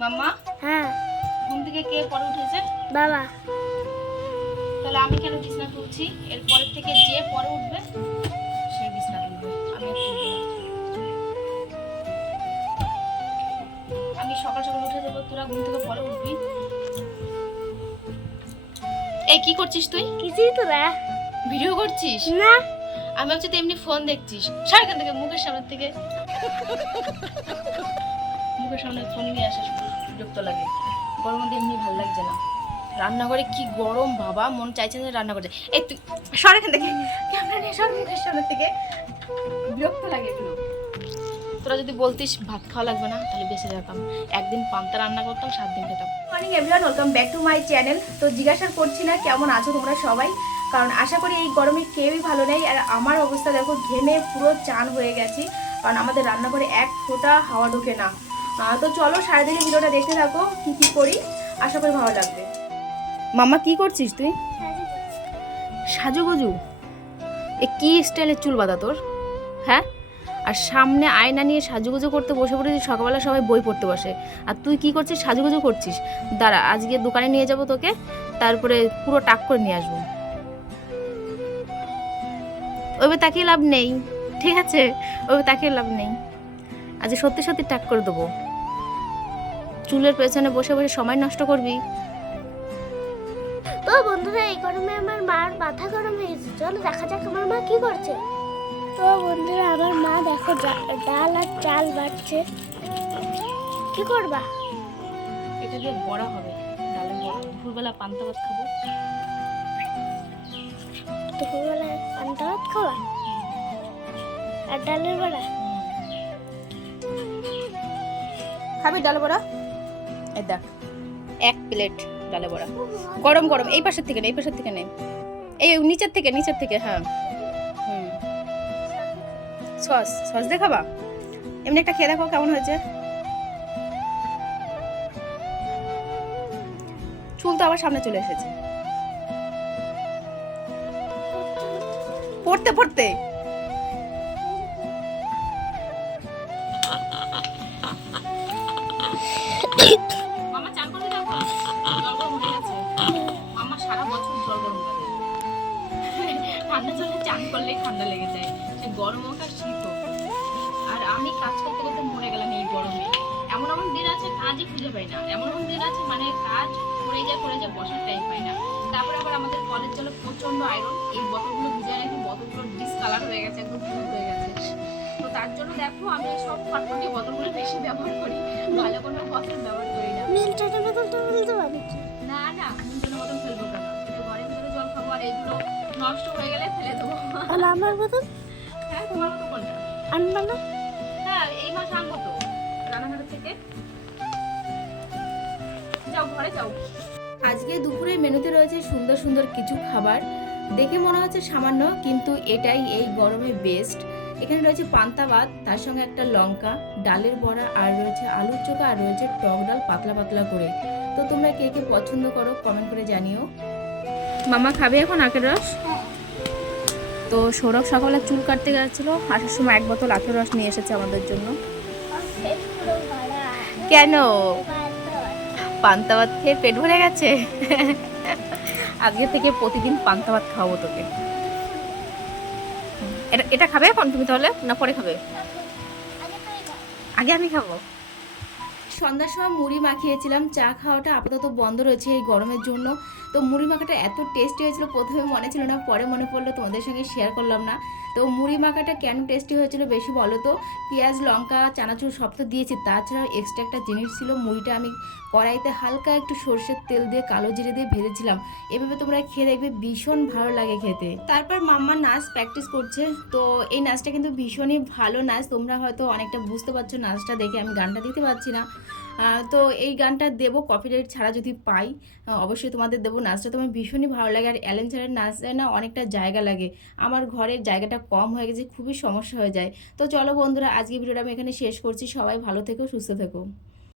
মাম্মা? হ্যাঁ। ঘুম থেকে কে পরে উঠেছে? বাবা। তাহলে আমি কেন বিছনা তুলছি? এরপরের থেকে যে পরে উঠবে সে বিছনা তুলবে। আমি। আমি সকাল সকাল উঠে দেবো তোরা ঘুম থেকে পরে উঠবি। এই কি করছিস তুই? কিছুই তো না ভিডিও করছিস? না। আমি ভাবছি তুই এমনি ফোন দেখছিস। সর এখান থেকে মুখের সামনে থেকে। মুখের সামনে ফোন নিয়ে আসিস বিরক্ত লাগে। গরমের মধ্যে এমনি ভালো লাগছে না। রান্নাঘরে কি গরম, বাবা, মন চাইছে যে রান্না করছে এই তুই সর এখান থেকে। ক্যামেরা নিয়ে সর, মুখের সামনে থেকে। বিরক্ত লাগে এগুলো তোরা যদি বলতিস ভাত খাওয়া লাগবে না, তাহলে বেঁচে যেতাম। একদিন পান্তা রান্না করতাম সাত দিন খেতাম morning everyone welcome back to my channel তো জিজ্ঞাসা করছি না কেমন আছো তোমরা সবাই? কারণ আশা করি এই গরমে কেউই ভালো নেই। আর আমার অবস্থা দেখো, ঘেমে পুরো চান হয়ে গেছি। কারণ আমাদের রান্নাঘরে এক ফোঁটা হাওয়া ঢোকে না। তো চলো সারাদিনের ভিডিওটা দেখতে থাকো কি কি করি আশা করি ভালো লাগবে। মামা কি করছিস তুই? সাজুগুজু। এ কি স্টাইলের চুল বাঁধা তোর? হ্যাঁ? আর সামনে আয়না নিয়ে সাজুগুজু করতে বসে পড়েছিস সকালবেলা সবাই বই পড়তে বসে আর তুই কি করছিস? সাজুগুজু করছিস? দাঁড়া আজকে দোকানে নিয়ে যাব তোকে তারপরে পুরো টাক করে নিয়ে আসব। ওইভাবে তাকিয়ে লাভ নেই ঠিক আছে? ওইভাবে তাকিয়ে লাভ নেই। আজ সত্যি সত্যি টাক করে দেবো। চুলের পেছনে বসে বসে সময় নষ্ট করবি? তো বন্ধুরা এই গরমে আমার মার মাথা গরম হয়ে গেছে। চলো দেখা যাক আমার মা কি করছে। তো বন্ধুরা আমার মা দেখো ডাল আর চাল বাটছে কি করবা? এটা দিয়ে বড়া হবে। ডালের বড়া। দুপুরবেলা পান্তা ভাত খাব। দুপুরবেলা পান্তা ভাত খাওয়া আর ডালের বড়া? খাবি ডাল বড়া? এই দেখ, এক প্লেট ডালে বড়া। গরম গরম, এই পাশের থেকে নে, এই পাশের থেকে নে। এই নিচের থেকে নিচের থেকে হ্যাঁ। সস সস দিয়ে খাবা? এমনি একটা খেয়ে দেখো কেমন হয়েছে। চুল তো আবার সামনে চলে এসেছে। পড়তে পড়তে। সারা বছর জল গরম করে। ঠান্ডা জলে চান করলেই ঠান্ডা লেগে যায়। সে গরম হোক আর শীত হোক। আর আমি কাজ করতে করতে মরে গেলাম এই গরমে। এমন এমন দিন আছে, কাজই খুঁজে পাই না। এমন এমন দিন আছে মানে কাজ করে যায় করে যায় বসার টাইম পাই না। তারপরে আবার আমাদের কলেজ জলে প্রচণ্ড আয়রন এই বোতলগুলো বুঝে নাকি বোতলগুলো ডিসকালার হয়ে গেছে, একদম ব্লু হয়ে গেছে। তো তার জন্য দেখো, আমি সব ফাটফাটি বোতলগুলো বেশি ব্যবহার করি। ভালো কোনো বোতল ব্যবহার করি না। বদলতে বলতে পারি না না কোনগুলো মতন ফেলব কেন? ঘরের ভিতরে জল খাব আর এইগুলো নষ্ট হয়ে গেলে ফেলে দেবো। আর আমার হ্যাঁ তোমার মতো কোনটা? আনবা না হ্যাঁ এই মাস আনব তো রান্নাঘর থেকে। যাও ঘরে যাও। আজকে দুপুরের মেনুতে রয়েছে সুন্দর সুন্দর কিছু খাবার। দেখে মনে হচ্ছে সামান্য কিন্তু এটাই এই গরমে বেস্ট এখানে রয়েছে পান্তা ভাত, তার সঙ্গে একটা লঙ্কা, ডালের বড়া, আর রয়েছে আলুর চোখা, আর রয়েছে টক ডাল পাতলা পাতলা করে। তো তোমরা কে কে পছন্দ করো কমেন্ট করে জানিও। মামা খাবে এখন আখের রস? তো সৌরভ সকালে চুল কাটতে গেছিল, আসার সময় এক বোতল আখের রস নিয়ে এসেছে আমাদের জন্য। কেন? পান্তা ভাত খেয়ে পেট ভরে গেছে? আজকে থেকে প্রতিদিন পান্তা ভাত খাওয়াবো তোকে। এটা এটা খাবে এখন? তুমি তাহলে না পরে খাবে? আগে আমি খাব। সন্ধ্যার সময় মুড়ি মাখিয়েছিলাম চা খাওয়াটা আপাতত বন্ধ রয়েছে এই গরমের জন্য। তো মুড়ি মাখাটা এত টেস্টি হয়েছিল, প্রথমে মনে ছিল না, পরে মনে পড়ল তোমাদের সঙ্গে শেয়ার করলাম না। তো মুড়ি মাখাটা কেন টেস্টি হয়েছিল বেশি বলো তো? পেঁয়াজ, লঙ্কা, চানাচুর সব তো দিয়েছি, তাছাড়াও এক্সট্রা একটা জিনিস ছিল, মুড়িটা আমি কড়াইতে হালকা একটু সর্ষের তেল দিয়ে কালো জিরে দিয়ে ভেজেছিলাম। এভাবে তোমরা খেয়ে দেখবে, ভীষণ ভালো লাগে খেতে। তারপর মাম্মা নাচ প্র্যাকটিস করছে, তো এই নাচটা কিন্তু ভীষণই ভালো নাচ, তোমরা হয়তো অনেকটা বুঝতে পারছ নাচটা দেখে, আমি গানটা দিতে পারছি না। তো এই গানটা দেব কপিরাইট ছাড়া যদি পাই অবশ্যই তোমাদের দেবো। নাচটা তোমার ভীষণই ভালো লাগে, আর অ্যালেন ছাড়া নাচ না অনেকটা জায়গা লাগে। আমার ঘরের জায়গাটা কম হয়ে গেছে, খুবই সমস্যা হয়ে যায়। তো চলো বন্ধুরা আজকে ভিডিওটা আমি এখানে শেষ করছি। সবাই ভালো থেকো, সুস্থ থেকো।